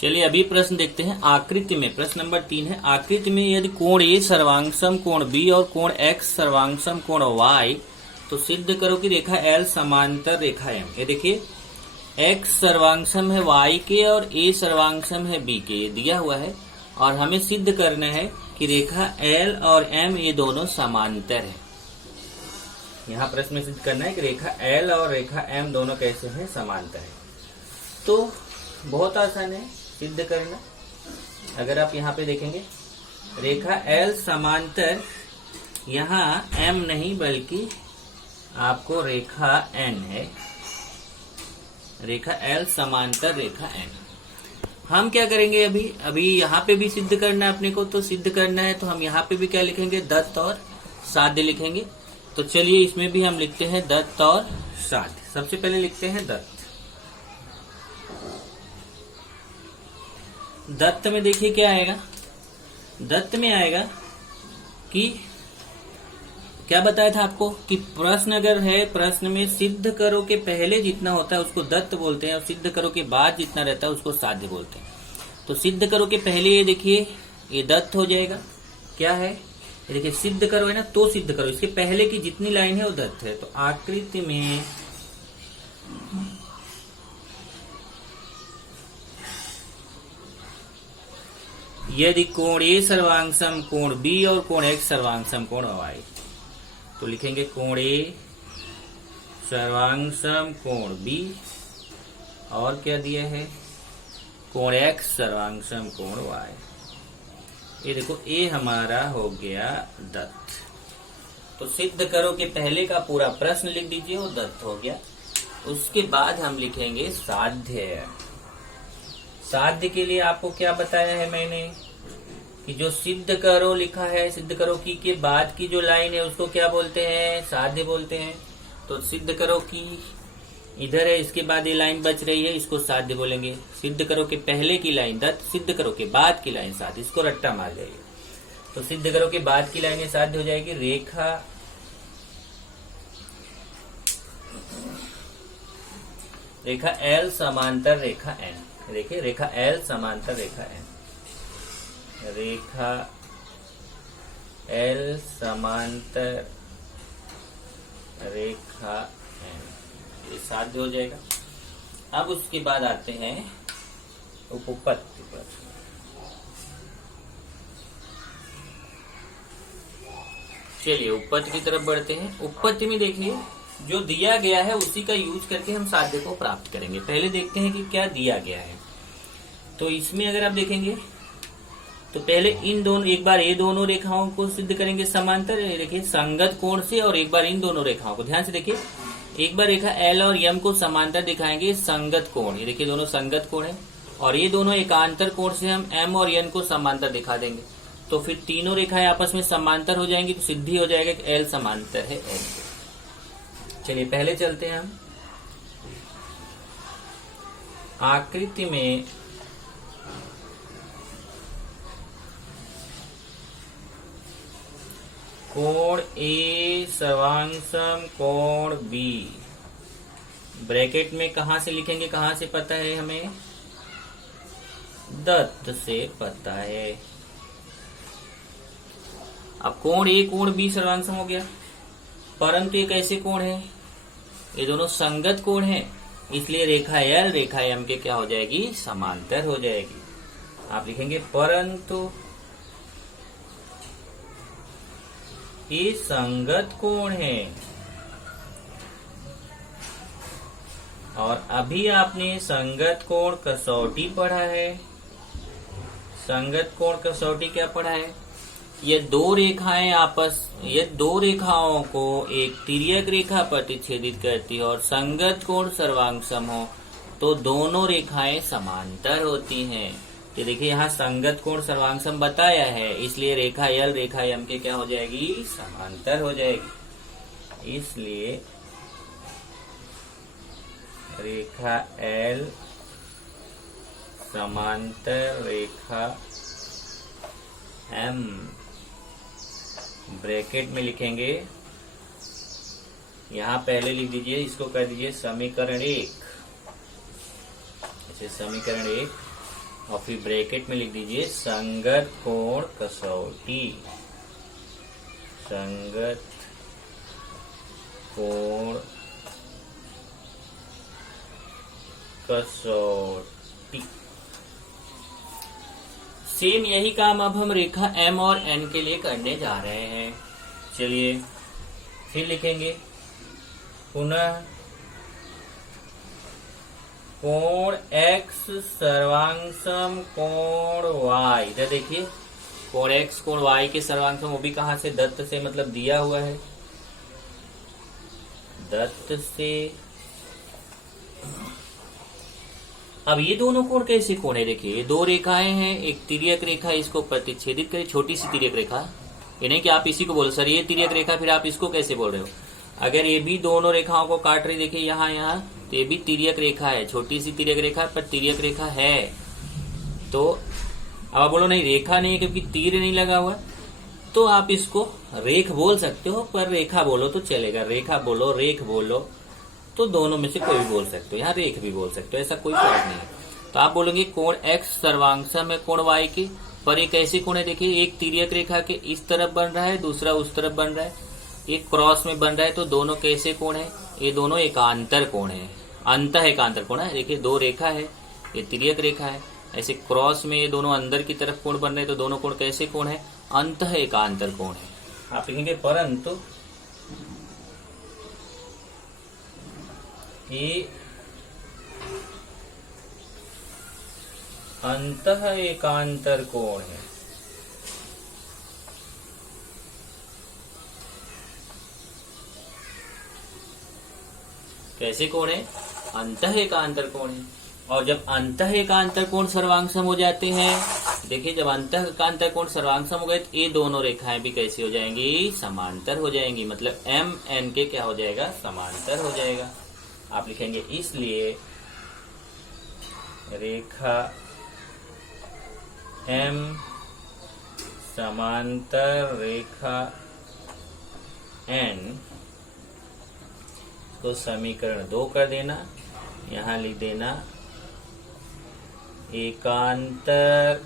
चलिए अभी प्रश्न देखते हैं। आकृति में प्रश्न नंबर 3 है। आकृति में यदि कोण ए सर्वांगसम कोण बी और कोण एक्स सर्वांगसम कोण वाई, तो सिद्ध करो कि रेखा एल समांतर रेखा एम। ये देखिए एक्स सर्वांगसम है वाई के और ए सर्वांगसम है बी के, ये दिया हुआ है और हमें सिद्ध करना है कि रेखा एल और एम ये दोनों समांतर है। यहाँ प्रश्न में सिद्ध करना है कि रेखा एल और रेखा एम दोनों कैसे हैं, समांतर है। तो बहुत आसान है सिद्ध करना। अगर आप यहाँ पे देखेंगे रेखा एल समांतर, यहाँ एम नहीं बल्कि आपको रेखा एन है। रेखा एल समांतर रेखा एन। हम क्या करेंगे, अभी यहाँ पे भी सिद्ध करना है अपने को। तो सिद्ध करना है तो हम यहाँ पे भी क्या लिखेंगे, दत्त और साध्य लिखेंगे। तो चलिए इसमें भी हम लिखते हैं दत्त और साध्य। सबसे पहले लिखते हैं दत्त। दत्त में देखिए क्या आएगा, दत्त में आएगा कि क्या बताया था आपको कि प्रश्न अगर है, प्रश्न में सिद्ध करो के पहले जितना होता है उसको दत्त बोलते हैं और सिद्ध करो के बाद जितना रहता है उसको साध्य बोलते हैं। तो सिद्ध करो के पहले ये देखिए ये दत्त हो जाएगा। क्या है ये देखिए, सिद्ध करो है ना, तो सिद्ध करो, इसके पहले की जितनी लाइन है वो दत्त है। तो आकृति में यदि कोण ए सर्वांगसम कोण बी और कोण एक्स सर्वांगसम कोण वाई, तो लिखेंगे कोण ए सर्वांगसम कोण बी और क्या दिया है, कोण एक्स सर्वांगसम कोण वाई। ये देखो ए हमारा हो गया दत्त। तो सिद्ध करो के पहले का पूरा प्रश्न लिख दीजिए, वो दत्त हो गया। उसके बाद हम लिखेंगे साध्य। साध्य के लिए आपको क्या बताया है मैंने कि जो सिद्ध करो लिखा है, सिद्ध करो की के बाद की जो लाइन है उसको क्या बोलते हैं, साध्य बोलते हैं। तो सिद्ध करो की इधर है, इसके बाद ये लाइन बच रही है, इसको साध्य बोलेंगे। सिद्ध करो के पहले की लाइन दत्त, सिद्ध करो के बाद की लाइन साध्य, इसको रट्टा मार जाइए। तो सिद्ध करो के बाद की लाइन साध्य हो जाएगी। रेखा एल समांतर रेखा एन। देखिए रेखा एल समांतर रेखा एन, रेखा एल समांतर रेखा एन, ये साध्य हो जाएगा। अब उसके बाद आते हैं उपपत्ति पर। चलिए उपपत्ति की तरफ बढ़ते हैं। उपपत्ति में देखिए जो दिया गया है उसी का यूज करके हम साध्य को प्राप्त करेंगे। पहले देखते हैं कि क्या दिया गया है। तो इसमें अगर आप देखेंगे तो पहले इन दोनों, एक बार ये दोनों रेखाओं को सिद्ध करेंगे समांतर, देखिए संगत कोण से, और एक बार इन दोनों रेखाओं को ध्यान से देखिए। एक बार रेखा एल और एम को समांतर दिखाएंगे संगत कोण, ये देखिए दोनों संगत कोण है, और ये दोनों एकांतर कोण से हम एम और एन को समांतर दिखा देंगे। तो फिर तीनों रेखाएं आपस में समांतर हो जाएंगी, तो सिद्धि हो जाएगा कि एल समांतर है एल। चलिए पहले चलते हैं हम आकृति में। कोण ए सर्वांगसम कोण बी, ब्रैकेट में कहां से लिखेंगे, कहां से पता है हमें, दत्त से पता है। अब कोण ए कोण बी सर्वांगसम हो गया, परंतु ये कैसे कोण है, ये दोनों संगत कोण है, इसलिए रेखा एल रेखा एम के क्या हो जाएगी, समांतर हो जाएगी। आप लिखेंगे परंतु ये संगत कोण है। और अभी आपने संगत कोण कसौटी पढ़ा है। संगत कोण कसौटी क्या पढ़ा है, ये दो रेखाओं को एक तिर्यक रेखा प्रतिच्छेदित करती है और संगत कोण सर्वांगसम हो तो दोनों रेखाएं समांतर होती हैं। तो देखिए यहाँ संगत कोण सर्वांगसम बताया है, इसलिए रेखा एल रेखा एम के क्या हो जाएगी, समांतर हो जाएगी। इसलिए रेखा एल समांतर रेखा एम, ब्रैकेट में लिखेंगे, यहाँ पहले लिख दीजिए, इसको कर दीजिए समीकरण 1। ऐसे समीकरण 1 और फिर ब्रैकेट में लिख दीजिए संगत कोण कसौटी, संगत कोण कसौटी। सेम यही काम अब हम रेखा एम और एन के लिए करने जा रहे हैं। चलिए फिर लिखेंगे पुनः कोण x सर्वांशम कोण y। इधर देखिए कोण x कोण y के सर्वांशम, वो भी कहां से, दत्त से, मतलब दिया हुआ है दत्त से। अब ये दोनों कोण कैसे कोण है, देखिए ये दो रेखाएं हैं, एक तिर्यक रेखा, इसको प्रतिच्छेदित करें, छोटी सी तिर्यक रेखा। ये नहीं कि आप इसी को बोलो सर ये तिर्यक रेखा, फिर आप इसको कैसे बोल रहे हो। अगर ये भी दोनों रेखाओं को काट रही, देखिए यहाँ यहाँ, तो ये भी तिर्यक रेखा है, छोटी सी तिर्यक रेखा पर तिर्यक रेखा है। तो अब आप बोलो नहीं रेखा नहीं है क्योंकि तीर नहीं लगा हुआ, तो आप इसको रेख बोल सकते हो, पर रेखा बोलो तो चलेगा। रेखा बोलो, रेख बोलो, तो दोनों में से कोई भी बोल सकते हो, यहाँ रेख भी बोल सकते हो, ऐसा कोई फर्क नहीं है। तो आप बोलोगे कोण x सर्वांशम है कोण y के, पर एक ऐसे कोण है, देखिए एक तिर्यक रेखा के इस तरफ बन रहा है, दूसरा उस तरफ बन रहा है, एक क्रॉस में बन रहा है, तो दोनों कैसे कोण है, ये दोनों एकांतर कोण है, अंतः एकांतर कोण है। देखिए दो रेखा है, ये तिर्यक रेखा है, ऐसे क्रॉस में ये दोनों अंदर की तरफ कोण बन रहे हैं, तो दोनों कोण कैसे कोण है, अंतः एकांतर कोण है। आप लिखेंगे परंतु ये अंतः एकांतर कोण है। कैसे कोण है, अंतः एकांतर कोण है। और जब अंतः एकांतर कोण सर्वांशम हो जाते हैं, देखिए जब अंतः एकांतर कोण सर्वांशम हो गए तो ये दोनों रेखाएं भी कैसी हो जाएंगी, समांतर हो जाएंगी, मतलब एम एन के क्या हो जाएगा, समांतर हो जाएगा। आप लिखेंगे इसलिए रेखा एम समांतर रेखा एन को समीकरण 2 कर देना, यहां लिख देना एकांतर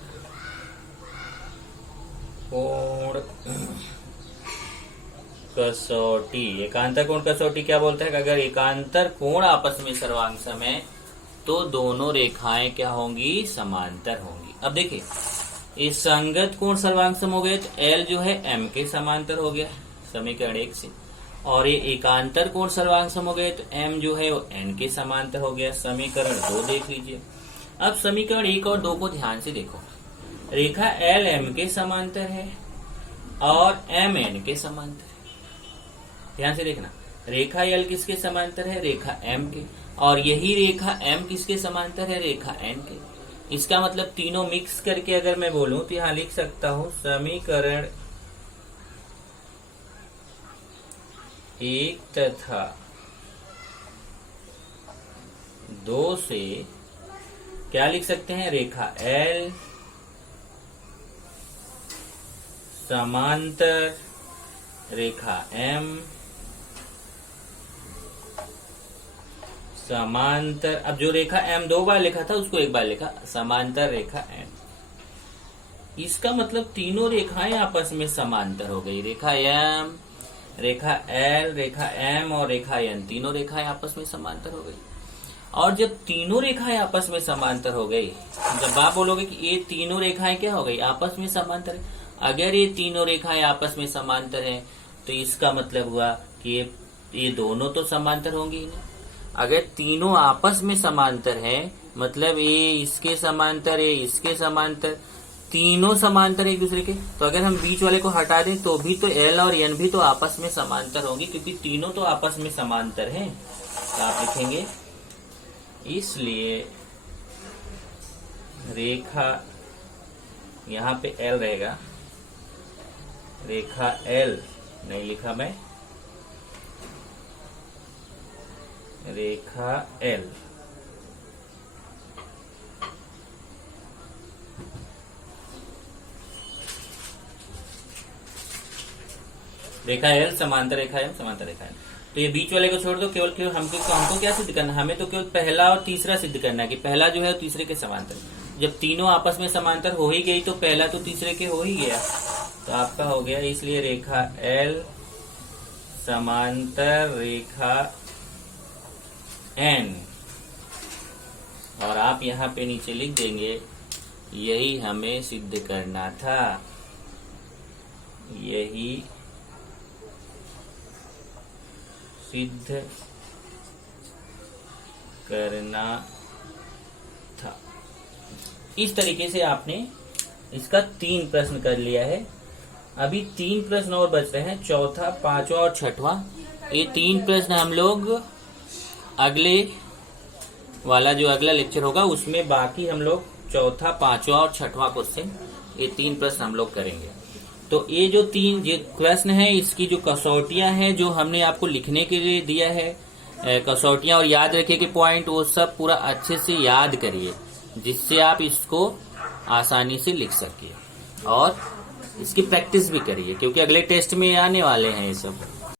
कोण कसौटी। एकांतर कोण कसौटी क्या बोलता है कि अगर एकांतर कोण आपस में सर्वांशम है तो दोनों रेखाएं क्या होंगी, समांतर होंगी। अब देखिए ये संगत कोण सर्वांशम हो गए तो L जो है M के समांतर हो गया समीकरण 1 से, और ये एकांतर कोण सर्वांशम हो गए तो M जो है वो N के समांतर हो गया समीकरण 2 देख लीजिए। अब समीकरण 1 और 2 को ध्यान से देखो, रेखा L M के समांतर है और M N के समांतर है। ध्यान से देखना, रेखा L किसके समांतर है, रेखा M के, और यही रेखा M किसके समांतर है, रेखा N के। इसका मतलब तीनों मिक्स करके अगर मैं बोलूं तो यहां लिख सकता हूं समीकरण 1 तथा 2 से क्या लिख सकते हैं, रेखा L समांतर रेखा M समांतर, अब जो रेखा M 2 बार लिखा था उसको 1 बार लिखा, समांतर रेखा N। इसका मतलब तीनों रेखाएं आपस में समांतर हो गई, रेखा M, रेखा L, रेखा M और रेखा N, तीनों रेखाएं आपस में समांतर हो गई। और जब तीनों रेखाएं आपस में समांतर हो गई, जब आप बोलोगे कि ये तीनों रेखाएं क्या हो गई, आपस में समांतर है। अगर ये तीनों रेखाएं आपस में समांतर हैं तो इसका मतलब हुआ कि ये दोनों तो समांतर होंगी ही नहीं। अगर तीनों आपस में समांतर है मतलब ये इसके समांतर है, इसके समांतर, तीनों समांतर एक दूसरे के, तो अगर हम बीच वाले को हटा दें तो भी तो L और N भी तो आपस में समांतर होंगी, क्योंकि तीनों तो आपस में समांतर हैं। तो आप लिखेंगे इसलिए रेखा, यहाँ पे L रहेगा, रेखा L नहीं लिखा मैं, रेखा L रेखा L समांतर रेखा M समांतर रेखा N। तो ये बीच वाले को छोड़ दो, केवल हमको क्या सिद्ध करना, हमें तो केवल पहला और तीसरा सिद्ध करना है कि पहला जो है तीसरे के समांतर। जब तीनों आपस में समांतर हो ही गई तो पहला तो तीसरे के हो ही गया, तो आपका हो गया। इसलिए रेखा L समांतर रेखा N, और आप यहाँ पे नीचे लिख देंगे यही हमें सिद्ध करना था, यही सिद्ध करना था। इस तरीके से आपने इसका 3 प्रश्न कर लिया है। अभी 3 प्रश्न और बच रहे हैं, चौथा, पांचवा और छठवां। ये 3 प्रश्न हम लोग अगले वाला जो अगला लेक्चर होगा उसमें बाकी हम लोग चौथा, पांचवा और छठवां क्वेश्चन, ये 3 प्रश्न हम लोग करेंगे। तो ये जो 3 प्रश्न है, इसकी जो कसौटियां हैं जो हमने आपको लिखने के लिए दिया है, कसौटियां और याद रखिए कि पॉइंट, वो सब पूरा अच्छे से याद करिए, जिससे आप इसको आसानी से लिख सकिए। और इसकी प्रैक्टिस भी करिए, क्योंकि अगले टेस्ट में आने वाले हैं ये सब।